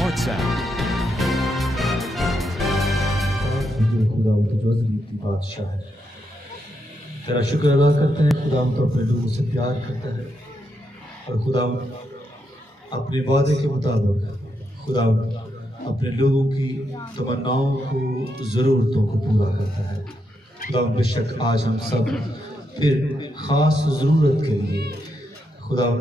Smart Sound. خدا جو عظمت بادشاہ ہے، تیرا شکر ادا کرتے ہیں خدا تو اپنے لوگوں سے پیار کرتا ہے، اور خدا اپنے وعدے کے مطابق خدا اپنے لوگوں کی تمناؤں کو ضرورتوں کو پورا کرتا ہے۔ خدا بے شک آج ہم سب پھر خاص ضرورت کے لیے خدا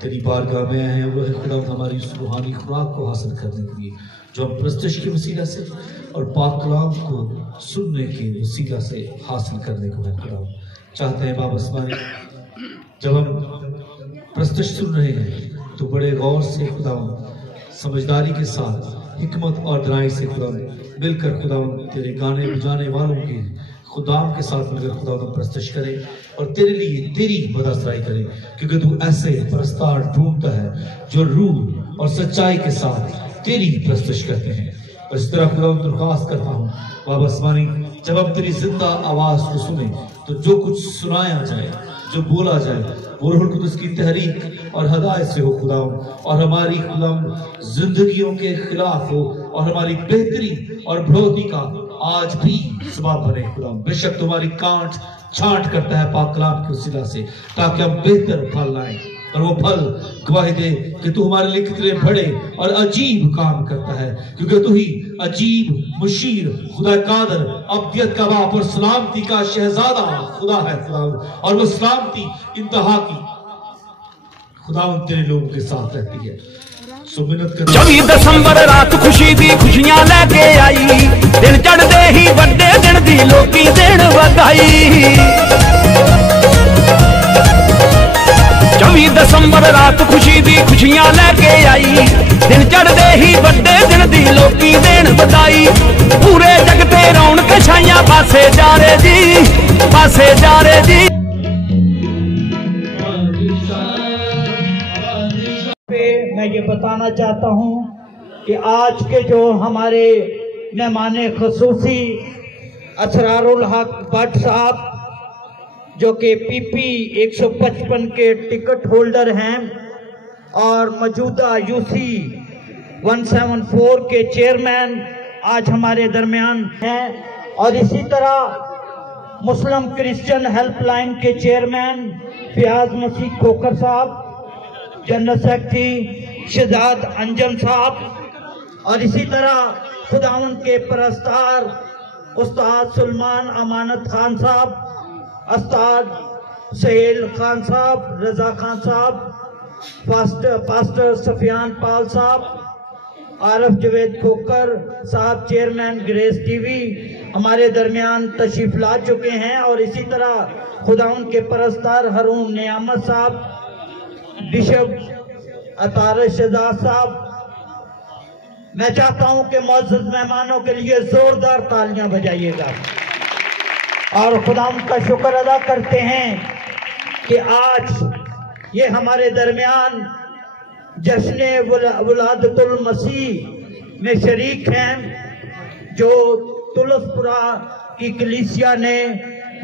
تیری بارگاہ میں آئے ہیں، وہ ہے خدا ہماری اس روحانی خوراک کو حاصل کرنے کے لیے جو ہم پرستش کے وسیلہ سے اور پاک کلام کو سننے کے وسیلہ سے حاصل کرنے کو ہے۔ خدا چاہتے ہیں بابا اسمانی جب ہم پرستش سن رہے ہیں تو بڑے غور سے خدا سمجھداری کے ساتھ حکمت اور دانائی سے خدا مل کر خدا تیرے گانے بجانے والوں کے خدام کے ساتھ مل کر خدا پرستش کرے اور تیرے لیے تیری مدد کرے، کیونکہ تو ایسے پرستار ڈھونڈتا ہے جو روح اور سچائی کے ساتھ تیری پرستش کرتے ہیں۔ اور اس طرح خدا درخواست کرتا ہوں بابا اسمانی جب ہم تیری زندہ آواز کو سنیں تو جو کچھ سنایا جائے، جو بولا جائے، وہ روح القدس کی تحریک اور ہدایت سے ہو خدا، اور ہماری خدا زندگیوں کے خلاف ہو اور ہماری بہتری اور بڑھوتری کا آج بھی سبب بنے خدا۔ بے شک تمہاری کانٹ چھانٹ کرتا ہے پاک کلام کے وسیلہ سے تاکہ ہم بہتر پھل لائیں، اور وہ پھل گواہی دے کہ تو ہمارے لیے کتنے بڑے اور عجیب کام کرتا ہے، کیونکہ تو ہی عجیب مشیر خدا قادر ابدیت کا باپ اور سلامتی کا شہزادہ خدا ہے خدا، اور وہ سلامتی انتہا کی خدا ان تیرے لوگوں کے ساتھ رہتی ہے۔ 24 دسمبر رات خوشی دی خوشیاں لے کے آئی، دن چڑھدے ہی وڈے دن دی لوکی دین ودائی۔ 24 دسمبر رات خوشی دی خوشیاں لے کے آئی، دن چڑھدے ہی وڈے دن دی لوکی دین ودائی۔ پورے جگ تے رونق چھائیاں پاسے جا رہے جی، پاسے جا رہے جی۔ میں یہ بتانا چاہتا ہوں کہ آج کے جو ہمارے مہمان خصوصی اسرار الحق بٹ صاحب جو کہ پی پی 155 کے ٹکٹ ہولڈر ہیں اور موجودہ UC 174 کے چیئرمین آج ہمارے درمیان ہیں، اور اسی طرح مسلم کرسچن ہیلپ لائن کے چیئرمین فیاض مسیح کھوکر صاحب، جنرل سیکرٹری شہزاد انجم صاحب، اور اسی طرح خداوند کے پرستار استاد سلمان امانت خان صاحب، استاد سہیل خان صاحب، رضا خان صاحب، پاسٹر سفیان پال صاحب، عارف جوید کھوکر صاحب چیئرمین گریس ٹی وی ہمارے درمیان تشریف لا چکے ہیں، اور اسی طرح خداوند کے پرستار ہارون نعمت صاحب، بشپ عطار شہزاد صاحب۔ میں چاہتا ہوں کہ معزز مہمانوں کے لیے زوردار تالیاں بجائیے گا، اور خداوند کا شکر ادا کرتے ہیں کہ آج یہ ہمارے درمیان جشن ولادت المسیح میں شریک ہیں جو تلس پورہ کی کلیسیا نے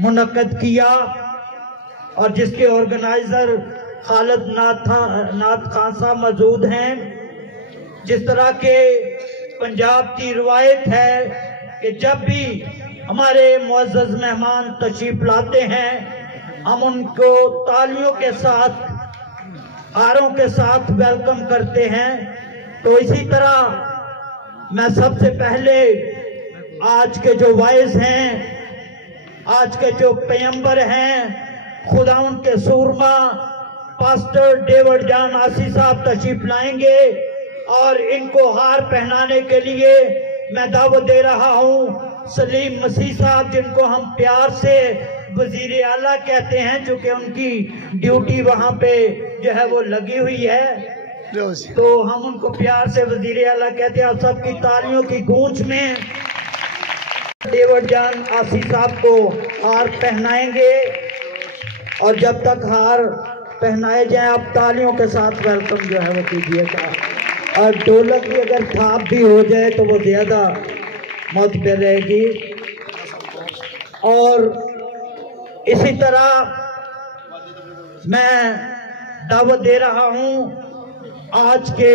منعقد کیا، اور جس کے آرگنائزر خالد ناتھ خان صاحب موجود ہیں۔ جس طرح کے پنجاب کی روایت ہے کہ جب بھی ہمارے معزز مہمان تشریف لاتے ہیں ہم ان کو تالیوں کے ساتھ، ہاروں کے ساتھ ویلکم کرتے ہیں۔ تو اسی طرح میں سب سے پہلے آج کے جو وائز ہیں، آج کے جو پیمبر ہیں، خداوند کے سورما پاسٹر ڈیوڈ جان آسی صاحب تشریف لائیں گے، اور ان کو ہار پہنانے کے لیے میں دعوت دے رہا ہوں سلیم مسیح صاحب، جن کو ہم پیار سے وزیر اعلیٰ کہتے ہیں، چونکہ ان کی ڈیوٹی وہاں پہ جو ہے وہ لگی ہوئی ہے، تو ہم ان کو پیار سے وزیر اعلیٰ کہتے ہیں، اور سب کی تالیوں کی گونج میں ڈیوڈ جان آسی صاحب کو ہار پہنائیں گے، اور جب تک ہار پہنائے جائیں آپ تالیوں کے ساتھ ویلکم جو ہے وہ کیجیے گا، اور ڈھولک کی اگر تھاپ بھی ہو جائے تو وہ زیادہ معتبر رہے گی۔ اور اسی طرح میں دعوت دے رہا ہوں آج کے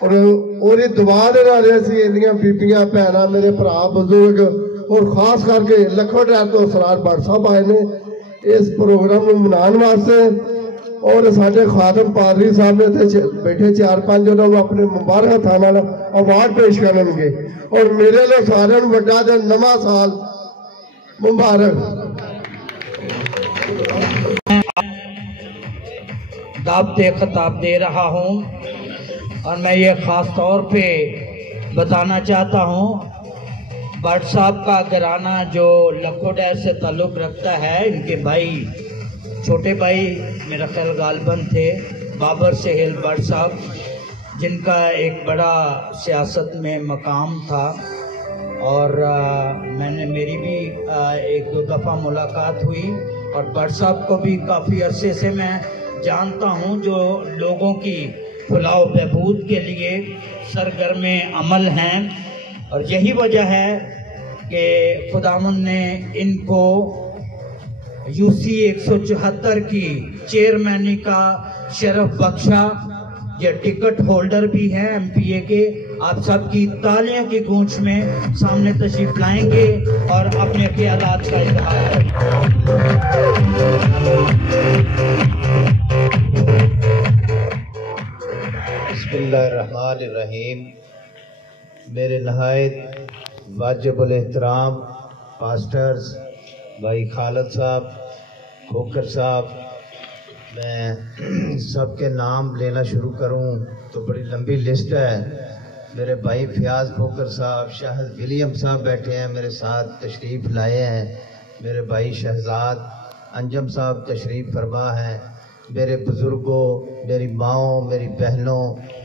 اور یہ دعا دے رہے سی انیاں بیبیاں بھੈناں میرے بھرا بزرگ اور خاص کر کے لکھوٹ ڈائر تو سرار بٹ صاحب آئے نے اس پروگرام میں منان واسطے اور ساڈے خادم پادری صاحب نے تے بیٹھے 4-5 انہوں نے اپنے مبارک تھانا اوارڈ پیش کرن گے اور میرے لئے سارے وڈا دن نواں سال مبارک. دعوت خطاب دے رہا ہوں اور میں یہ خاص طور پہ بتانا چاہتا ہوں بٹ صاحب کا گھرانہ جو لکھو ڈیر سے تعلق رکھتا ہے ان کے بھائی چھوٹے بھائی میرا خیال غالباً تھے بابر سہیل بٹ صاحب جن کا ایک بڑا سیاست میں مقام تھا اور میں نے میری بھی 1-2 دفعہ ملاقات ہوئی اور بٹ صاحب کو بھی کافی عرصے سے میں جانتا ہوں جو لوگوں کی فلاح و بہبود کے لیے سرگرم عمل ہیں اور یہی وجہ ہے کہ خداوند نے ان کو UC 174 کی چیئرمینی کا شرف بخشا. یہ ٹکٹ ہولڈر بھی ہیں MPA کے. آپ سب کی تالیاں کی گونج میں سامنے تشریف لائیں گے اور اپنے خیالات کا اظہار کریں گے. بسم اللہ الرحمن الرحیم. میرے نہایت واجب الاحترام پاسٹرز بھائی خالد صاحب کھوکر صاحب، میں سب کے نام لینا شروع کروں تو بڑی لمبی لسٹ ہے. میرے بھائی فیاض کھوکر صاحب، شاہد ولیم صاحب بیٹھے ہیں میرے ساتھ تشریف لائے ہیں. میرے بھائی شہزاد انجم صاحب تشریف فرما ہیں. میرے بزرگوں، میری ماؤں، میری بہنوں،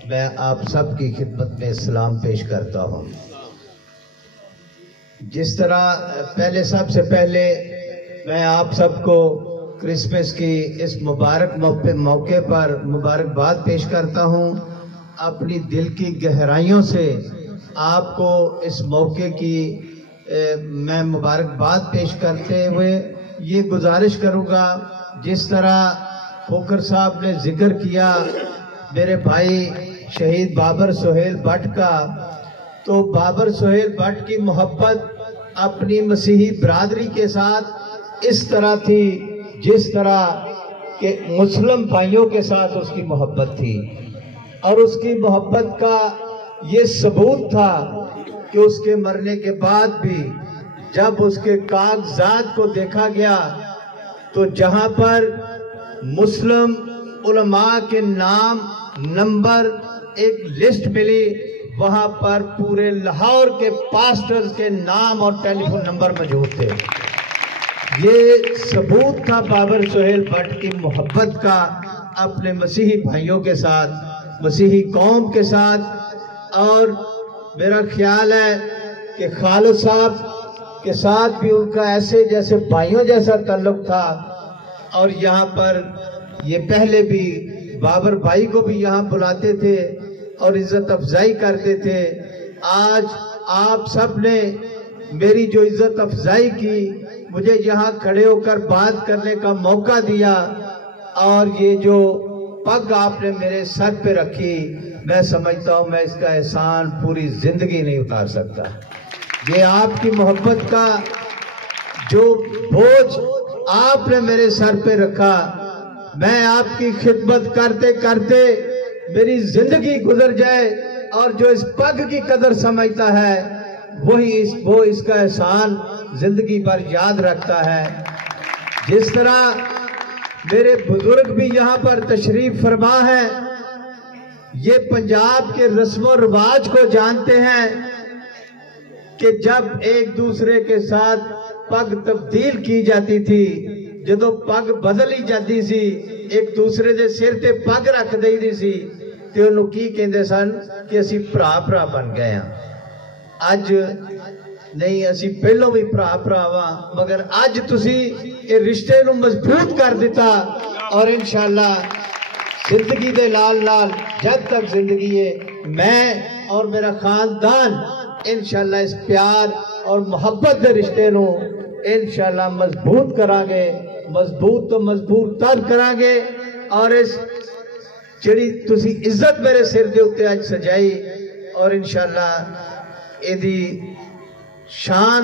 میں آپ سب کی خدمت میں سلام پیش کرتا ہوں. جس طرح سب سے پہلے میں آپ سب کو کرسمس کی اس مبارک موقع پر مبارکباد پیش کرتا ہوں. اپنی دل کی گہرائیوں سے آپ کو اس موقع کی میں مبارکباد پیش کرتے ہوئے یہ گزارش کروں گا جس طرح کھوکر صاحب نے ذکر کیا میرے بھائی شہید بابر سہیل بٹ کا، تو بابر سہیل بٹ کی محبت اپنی مسیحی برادری کے ساتھ اس طرح تھی جس طرح کہ مسلم بھائیوں کے ساتھ اس کی محبت تھی. اور اس کی محبت کا یہ ثبوت تھا کہ اس کے مرنے کے بعد بھی جب اس کے کاغذات کو دیکھا گیا تو جہاں پر مسلم علماء کے نام نمبر ایک لسٹ ملی وہاں پر پورے لاہور کے پاسٹرز کے نام اور ٹیلی فون نمبر موجود تھے. یہ ثبوت تھا بابر سہیل بٹ کی محبت کا اپنے مسیحی بھائیوں کے ساتھ، مسیحی قوم کے ساتھ. اور میرا خیال ہے کہ خالد صاحب کے ساتھ بھی ان کا ایسے جیسے بھائیوں جیسا تعلق تھا. اور یہاں پر یہ پہلے بھی بابر بھائی کو بھی یہاں بلاتے تھے اور عزت افزائی کرتے تھے. آج آپ سب نے میری جو عزت افزائی کی، مجھے یہاں کھڑے ہو کر بات کرنے کا موقع دیا اور یہ جو پگ آپ نے میرے سر پہ رکھی، میں سمجھتا ہوں میں اس کا احسان پوری زندگی نہیں اتار سکتا. یہ آپ کی محبت کا جو بوجھ آپ نے میرے سر پہ رکھا، میں آپ کی خدمت کرتے کرتے میری زندگی گزر جائے اور جو اس پگ کی قدر سمجھتا ہے وہ اس کا احسان زندگی پر یاد رکھتا ہے. جس طرح میرے بزرگ بھی یہاں پر تشریف فرما ہے، یہ پنجاب کے رسم و رواج کو جانتے ہیں کہ جب ایک دوسرے کے ساتھ پگ تبدیل کی جاتی تھی، جدو پگ بدلی جاتی سی، ایک دوسرے دے سر تے پگ رکھ دی سی تے انہوں کی کہندے سن کہ اسی پرا بن گئے ہیں. اج نہیں، اسی پہلو بھی پرا ہاں، مگر اج تسی یہ رشتے نو مضبوط کر دیتا اور انشاءاللہ زندگی دے لال جب تک زندگی ہے میں اور میرا خاندان انشاءاللہ اس پیار اور محبت دے رشتے نو انشاءاللہ مضبوط کران گے، مضبوط تو مضبوط تر کران گے. اور اس ਜਿਹੜੀ ਤੁਸੀਂ ਇੱਜ਼ਤ ਮੇਰੇ ਸਿਰ ਦੇ ਉੱਤੇ ਅੱਜ ਸਜਾਈ ਔਰ ਇਨਸ਼ਾਅੱਲਾ ਇਹਦੀ ਸ਼ਾਨ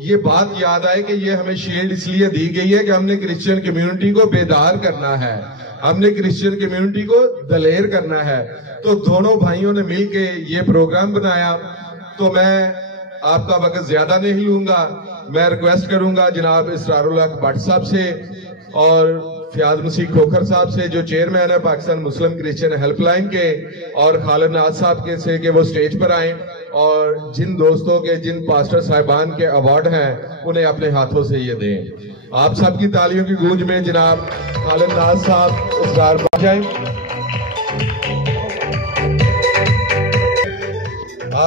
یہ بات یاد آئے کہ یہ ہمیں شیلڈ اس لیے دی گئی ہے کہ ہم نے کرسچن کمیونٹی کو بیدار کرنا ہے، ہم نے کرسچن کمیونٹی کو دلیر کرنا ہے، تو دونوں بھائیوں نے مل کے یہ پروگرام بنایا۔ تو میں آپ کا وقت زیادہ نہیں لوں گا، میں ریکویسٹ کروں گا جناب اسرار الحق بٹ صاحب سے اور فیاض مسیح کھوکھر صاحب سے جو چیئرمین ہے پاکستان مسلم کرسچن ہیلپ لائن کے، اور خالد ناز صاحب کے سے کہ وہ سٹیج پر آئیں اور جن دوستوں کے جن پاسٹر صاحبان کے ایوارڈ ہیں انہیں اپنے ہاتھوں سے یہ دیں۔ آپ سب کی تالیوں کی گونج میں جناب خالد ناز صاحب اسرار بٹ جائیں۔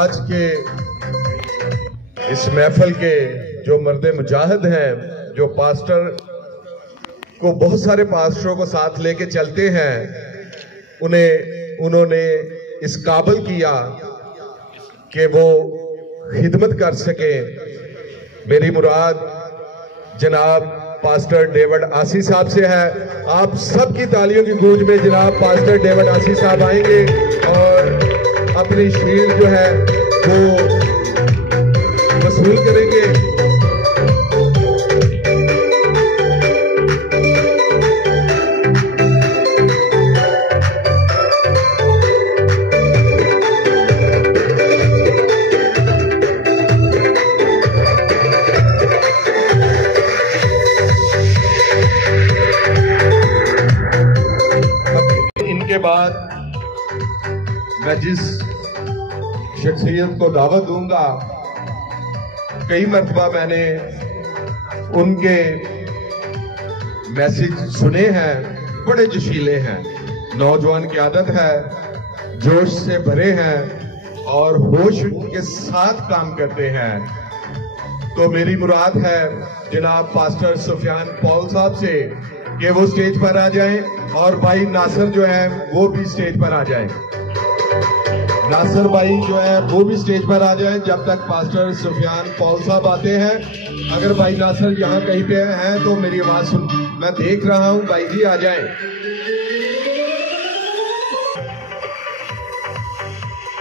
آج کے اس محفل کے جو مرد مجاہد ہیں، جو پاسٹر کو بہت سارے پاسٹروں کو ساتھ لے کے چلتے ہیں، انہوں نے اس قابل کیا کہ وہ خدمت کر سکے۔ میری مراد جناب پاسٹر ڈیوڈ آسی صاحب سے ہے۔ آپ سب کی تالیوں کی گونج میں جناب پاسٹر ڈیوڈ آسی صاحب آئیں گے اور اپنی شیلڈ جو ہے وہ وصول کریں گے۔ ان کے بعد میں جس شخصیت کو دعوت دوں گا، کئی مرتبہ میں نے ان کے میسج سنے ہیں، بڑے جوشیلے ہیں، نوجوان کی عادت ہے، جوش سے بھرے ہیں اور ہوش کے ساتھ کام کرتے ہیں۔ تو میری مراد ہے جناب پاسٹر سفیان پال صاحب سے کہ وہ سٹیج پر آ جائیں، اور بھائی ناصر جو ہے وہ بھی سٹیج پر آ جائیں۔ ناصر بھائی جو ہے وہ بھی سٹیج پر آ جائیں جب تک پاسٹر سفیان پال صاحب آتے ہیں۔ اگر بھائی ناصر یہاں کہیں پہ ہیں تو میری آواز سن، میں دیکھ رہا ہوں، بھائی جی آ جائیں۔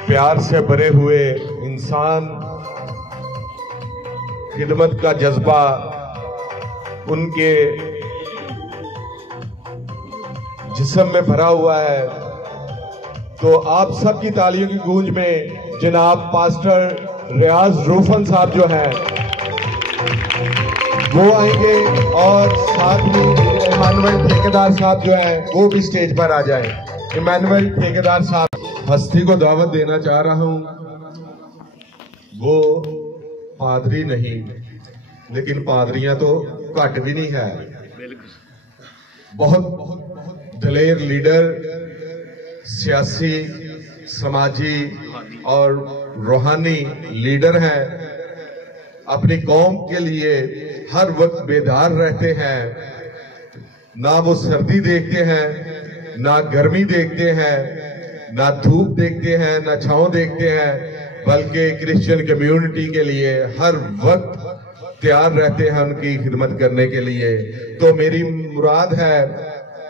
پیار سے بھرے ہوئے انسان، خدمت کا جذبہ ان کے جسم میں بھرا ہوا ہے، تو آپ سب کی تالیوں کی گونج میں جناب پاسٹر ریاض روفن صاحب جو ہیں وہ آئیں گے، اور ساتھ ہی ایمانویل ٹھیکیدار صاحب جو ہیں وہ بھی سٹیج پر آ جائیں۔ ایمانویل ٹھیکیدار صاحب، ہستی کو دعوت دینا چاہ رہا ہوں، وہ پادری نہیں لیکن پادریاں تو گھٹ بھی نہیں ہے، بہت دلیر لیڈر، سیاسی، سماجی اور روحانی لیڈر ہیں، اپنی قوم کے لیے ہر وقت بیدار رہتے ہیں، نہ وہ سردی دیکھتے ہیں، نہ گرمی دیکھتے ہیں، نہ دھوپ دیکھتے ہیں، نہ چھاؤں دیکھتے ہیں، بلکہ کرسچن کمیونٹی کے لیے ہر وقت تیار رہتے ہیں ان کی خدمت کرنے کے لیے۔ تو میری مراد ہے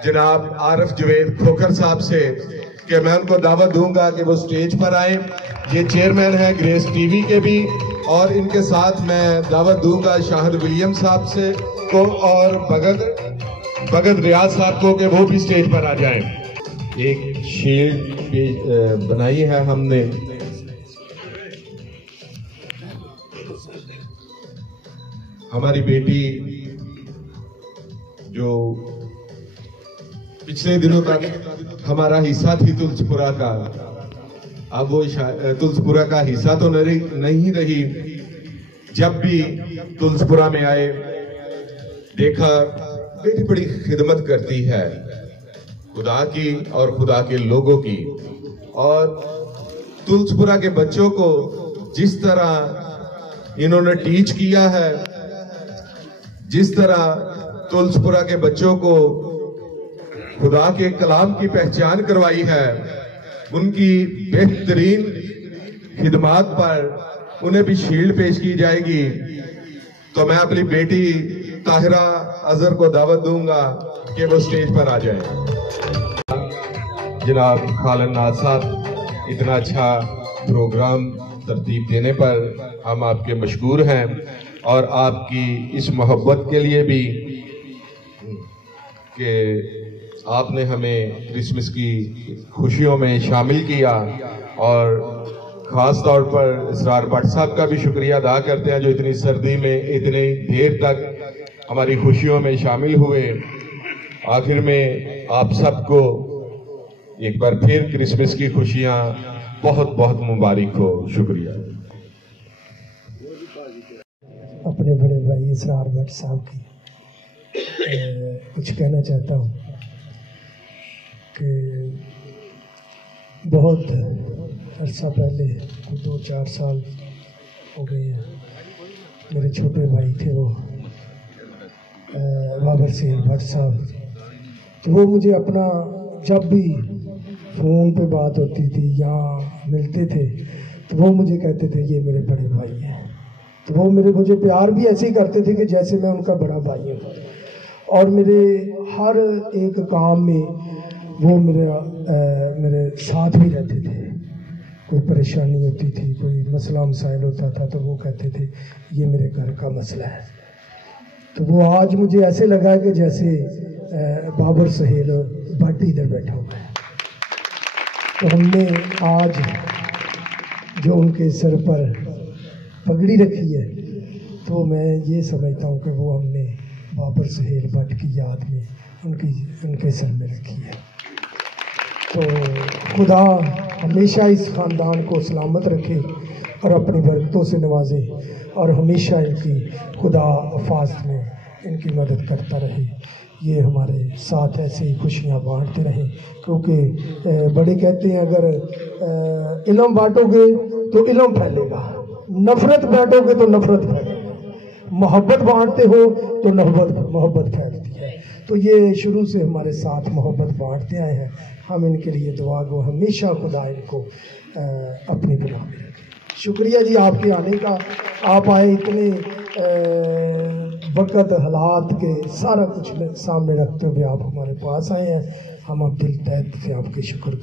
جناب عارف جوید کھوکھر صاحب سے کہ میں ان کو دعوت دوں گا کہ وہ سٹیج پر آئیں۔ یہ چیئرمین ہیں گریس ٹی وی کے بھی، اور ان کے ساتھ میں دعوت دوں گا شاہد ولیم صاحب سے کو اور بھگت ریاض صاحب کو کہ وہ بھی سٹیج پر آ جائیں۔ ایک شیلڈ بنائی ہے ہم نے، ہماری بیٹی جو پچھلے دنوں تک ہمارا حصہ تھی تلسپورہ کا، اب وہ تلسپورہ کا حصہ تو نہیں رہی۔ جب بھی تلسپورہ میں آئے دیکھا بیٹی بڑی خدمت کرتی ہے خدا کی اور خدا کے لوگوں کی، اور تلسپورہ کے بچوں کو جس طرح انہوں نے ٹیچ کیا ہے، جس طرح تلسپورہ کے بچوں کو خدا کے کلام کی پہچان کروائی ہے، ان کی بہترین خدمات پر انہیں بھی شیلڈ پیش کی جائے گی۔ تو میں اپنی بیٹی طاہرہ اظہر کو دعوت دوں گا کہ وہ سٹیج پر آ جائیں۔ جناب خالد ناز صاحب، اتنا اچھا پروگرام ترتیب دینے پر ہم آپ کے مشکور ہیں۔ اور آپ کی اس محبت کے لیے بھی کہ آپ نے ہمیں کرسمس کی خوشیوں میں شامل کیا، اور خاص طور پر اسرار بٹ صاحب کا بھی شکریہ ادا کرتے ہیں جو اتنی سردی میں اتنی دیر تک ہماری خوشیوں میں شامل ہوئے۔ آخر میں آپ سب کو ایک بار پھر کرسمس کی خوشیاں بہت بہت مبارک ہو۔ شکریہ۔ اپنے بڑے بھائی اسرار بٹ صاحب کی کچھ کہنا چاہتا ہوں کہ بہت عرصہ پہلے 2-4 سال ہو گئے ہیں، میرے چھوٹے بھائی تھے وہ بابر سہیل بٹ صاحب، تو وہ مجھے اپنا جب بھی فون پہ بات ہوتی تھی یا ملتے تھے تو وہ مجھے کہتے تھے یہ میرے بڑے بھائی ہیں، تو وہ مجھے پیار بھی ایسے ہی کرتے تھے کہ جیسے میں ان کا بڑا بھائی ہوں، اور میرے ہر ایک کام میں وہ میرے ساتھ بھی رہتے تھے۔ کوئی پریشانی ہوتی تھی، کوئی مسئلہ مسائل ہوتا تھا تو وہ کہتے تھے یہ میرے گھر کا مسئلہ ہے۔ تو وہ آج مجھے ایسے لگا کہ جیسے بابر سہیل بٹ ادھر بیٹھا ہوا ہے، تو ہم نے آج جو ان کے سر پر پگڑی رکھی ہے تو میں یہ سمجھتا ہوں کہ وہ ہم نے بابر سہیل بٹ کی یاد میں ان کے سر میں رکھی ہے۔ تو خدا ہمیشہ اس خاندان کو سلامت رکھے اور اپنی برکتوں سے نوازے، اور ہمیشہ ان کی خدا حفاظت میں ان کی مدد کرتا رہے۔ یہ ہمارے ساتھ ایسے ہی خوشیاں بانٹتے رہیں، کیونکہ بڑے کہتے ہیں اگر علم بانٹو گے تو علم پھیلے گا، نفرت بانٹو گے تو نفرت پھیلے گا، محبت بانٹتے ہو تو محبت پھیلتی ہے۔ تو یہ شروع سے ہمارے ساتھ محبت بانٹتے آئے ہیں، ہم ان کے لیے دعا گو ہمیشہ خدا ان کو اپنی پناہ میں رکھے۔ شکریہ جی آپ کے آنے کا، آپ آئے اتنے وقت حالات کے سارا کچھ سامنے رکھتے ہوئے آپ ہمارے پاس آئے ہیں، ہم اب دل تہہ سے آپ کے شکر